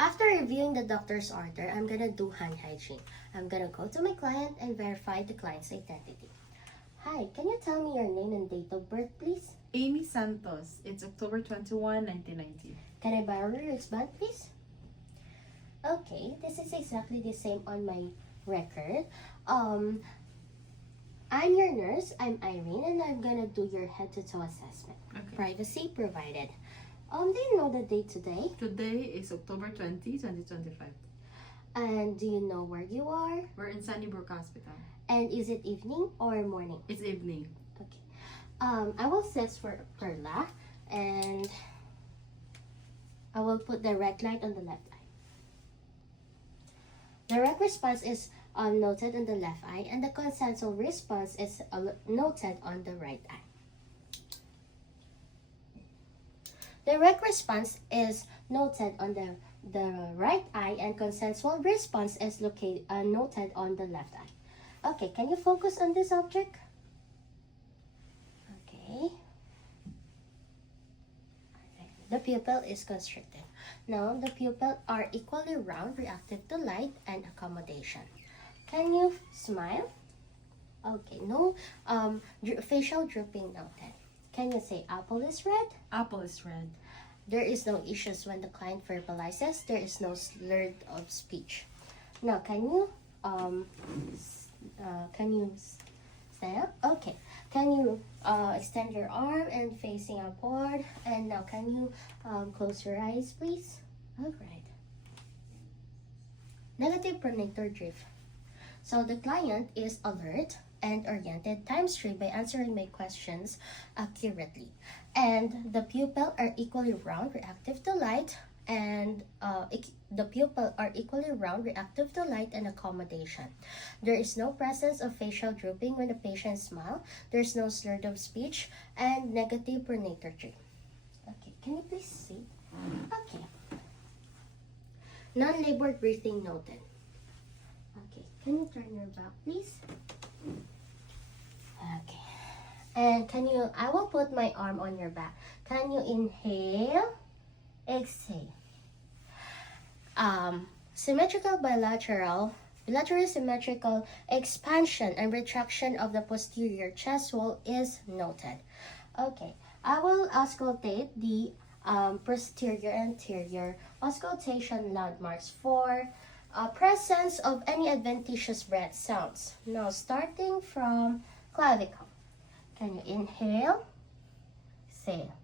After reviewing the doctor's order, I'm gonna do hand hygiene. I'm gonna go to my client and verify the client's identity. Hi, can you tell me your name and date of birth, please? Amy Santos. It's October 21, 1990. Can I borrow your wristband, please? Okay, this is exactly the same on my record. I'm your nurse, I'm Irene, and I'm gonna do your head-to-toe assessment. Okay. Privacy provided. Do you know the date today? Today is October 20, 2025. And do you know where you are? We're in Sunnybrook Hospital. And is it evening or morning? It's evening. Okay. I will search for Perla, and I will put the red light on the left eye. The red response is noted on the left eye, and the consensual response is noted on the right eye. The red response is noted on the right eye, and consensual response is noted on the left eye. Okay, can you focus on this object? Okay. The pupil is constricted. Now, the pupils are equally round, reactive to light, and accommodation. Can you smile? Okay, no facial drooping noted. Can you say apple is red? Apple is red. There is no issues when the client verbalizes. There is no slurred of speech. Now, can you stand up? Okay. Can you extend your arm and facing upward? And now, can you close your eyes, please? All right. Negative pronator drift. So the client is alert and oriented times 3 by answering my questions accurately. And the pupils are equally round, reactive to light, and the pupils are equally round, reactive to light, and accommodation. There is no presence of facial drooping when the patient smiles. There is no slurred of speech, and negative pronator drift. Okay, can you please see? Okay. Non-labored breathing noted. Okay, can you turn your back, please? Okay. And I will put my arm on your back. Can you inhale? Exhale. Symmetrical bilateral symmetrical expansion and retraction of the posterior chest wall is noted. Okay, I will auscultate the posterior anterior auscultation landmarks for presence of any adventitious breath sounds. Now, starting from clavicle. Can you inhale? Exhale.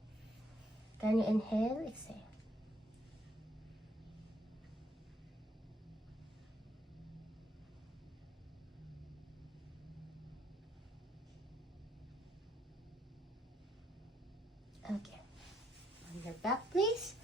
Can you inhale? Exhale. Okay. On your back, please.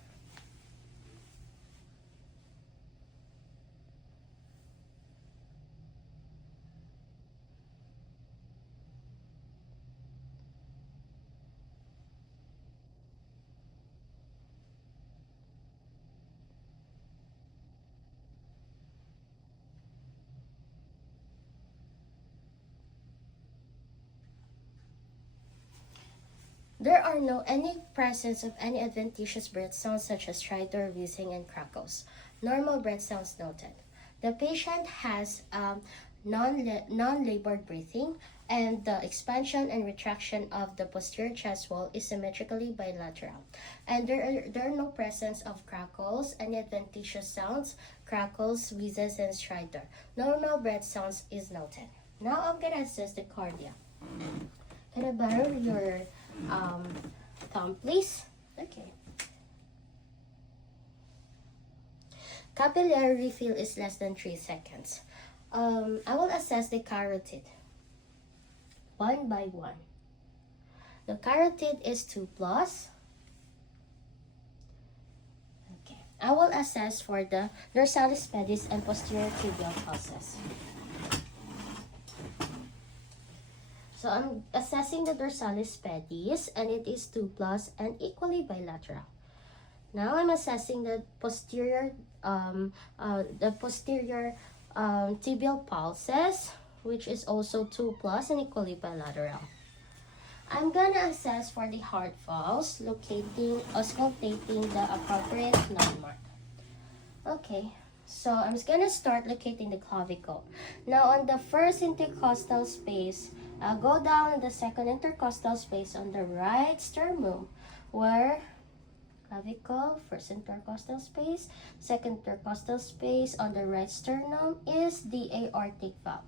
There are no any presence of any adventitious breath sounds such as stridor, wheezing, and crackles. Normal breath sounds noted. The patient has non-labored breathing, and the expansion and retraction of the posterior chest wall is symmetrically bilateral. And there are no presence of crackles, any adventitious sounds, crackles, wheezes, and stridor. Normal breath sounds is noted. Now I'm gonna assess the cardia. Can I borrow your thumb, please? Okay. Capillary refill is less than 3 seconds. I will assess the carotid one by one. The carotid is 2+. Okay. I will assess for the dorsalis pedis and posterior tibial pulses. So I'm assessing the dorsalis pedis, and it is 2+ and equally bilateral. Now I'm assessing the posterior tibial pulses, which is also 2+ and equally bilateral. I'm gonna assess for the heart valves, auscultating the appropriate landmark. Okay, so I'm just gonna start locating the clavicle. Now on the first intercostal space, I'll go down in the second intercostal space on the right sternum, where clavicle, first intercostal space, second intercostal space on the right sternum is the aortic valve.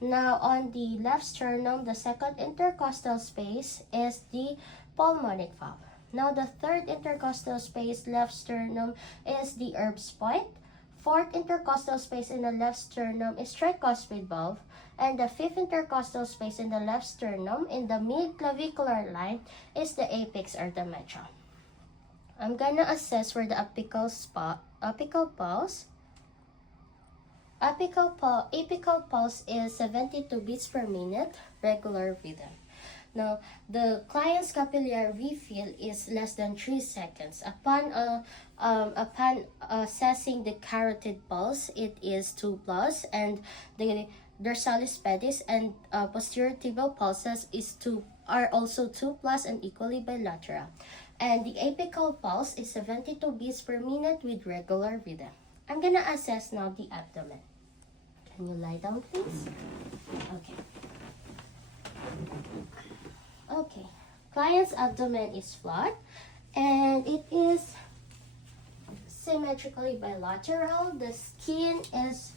Now on the left sternum, the second intercostal space is the pulmonic valve. Now the third intercostal space, left sternum, is the Erb's point. Fourth intercostal space in the left sternum is tricuspid valve. And the fifth intercostal space in the left sternum in the mid-clavicular line is the apex or the metra. I'm gonna assess for the apical pulse. Apical pulse is 72 beats per minute, regular rhythm. Now, the client's capillary refill is less than 3 seconds. Upon assessing the carotid pulse, it is 2 plus, and the dorsalis pedis and posterior tibial pulses are also 2 plus and equally bilateral. And the apical pulse is 72 beats per minute with regular rhythm. I'm gonna assess now the abdomen. Can you lie down, please? Okay. Okay. Client's abdomen is flat and it is symmetrically bilateral. The skin is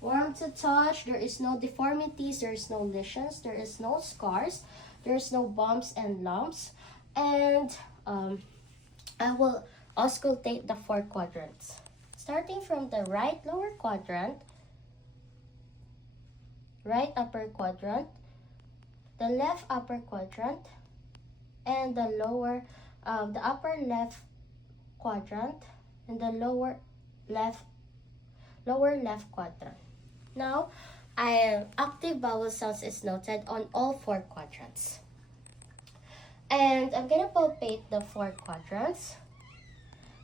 warm to touch. There is no deformities. There is no lesions. There is no scars. There is no bumps and lumps. And I will auscultate the 4 quadrants. Starting from the right lower quadrant, right upper quadrant, the left upper quadrant, and the upper left quadrant, and the lower left quadrant. Now, active vowel sounds is noted on all 4 quadrants. And I'm gonna palpate the 4 quadrants.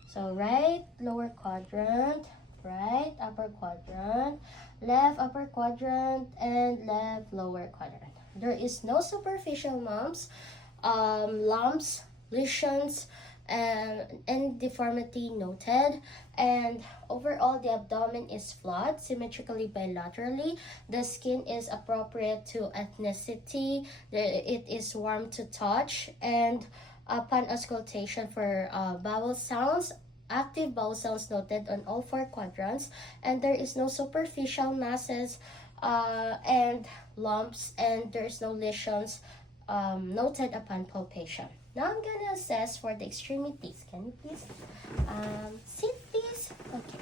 So right lower quadrant, right upper quadrant, left upper quadrant, and left lower quadrant. There is no superficial lumps, lesions, and deformity noted. And overall, the abdomen is flat, symmetrically bilaterally. The skin is appropriate to ethnicity. It is warm to touch. And upon auscultation for vowel sounds, active vowel sounds noted on all 4 quadrants. And there is no superficial masses and lumps, and there is no lesions noted upon palpation. Now I'm gonna assess for the extremities. Can you please sit, please? Okay.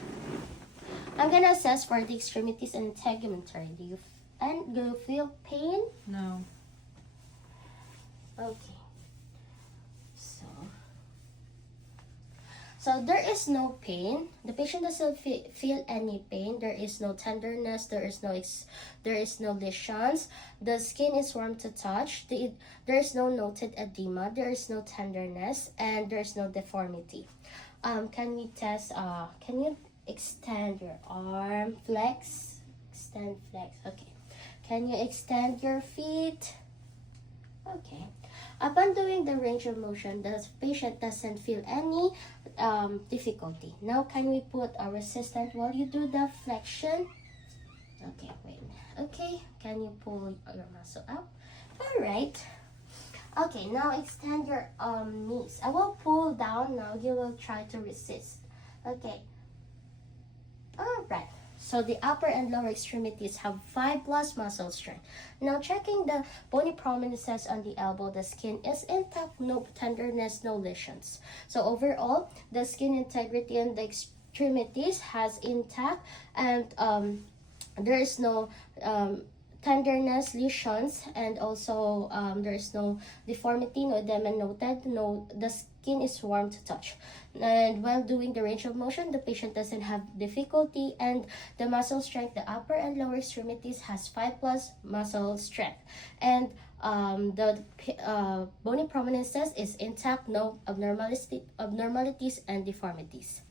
I'm gonna assess for the extremities and tegumentary. Do you feel pain? No. Okay. So there is no pain. The patient doesn't feel any pain. There is no tenderness. There is no lesions. The skin is warm to touch. There is no noted edema. There is no tenderness, and there is no deformity. Can we test? Can you extend your arm? Flex. Extend, flex. Okay. Can you extend your feet? Okay. Upon doing the range of motion, the patient doesn't feel any difficulty. Now, can we put a resistance while you do the flexion? Okay, wait. Okay, can you pull your muscle up? All right. Okay, now extend your knees. I will pull down. Now you will try to resist. Okay. All right. So the upper and lower extremities have 5 plus muscle strength. Now checking the bony prominences on the elbow, the skin is intact, no tenderness, no lesions. So overall, the skin integrity in the extremities has intact, and there is no tenderness, lesions, and also there is no deformity, no edema noted. The skin is warm to touch. And while doing the range of motion, the patient doesn't have difficulty, and the muscle strength, the upper and lower extremities has 5 plus muscle strength. And the bony prominences is intact, no abnormalities and deformities.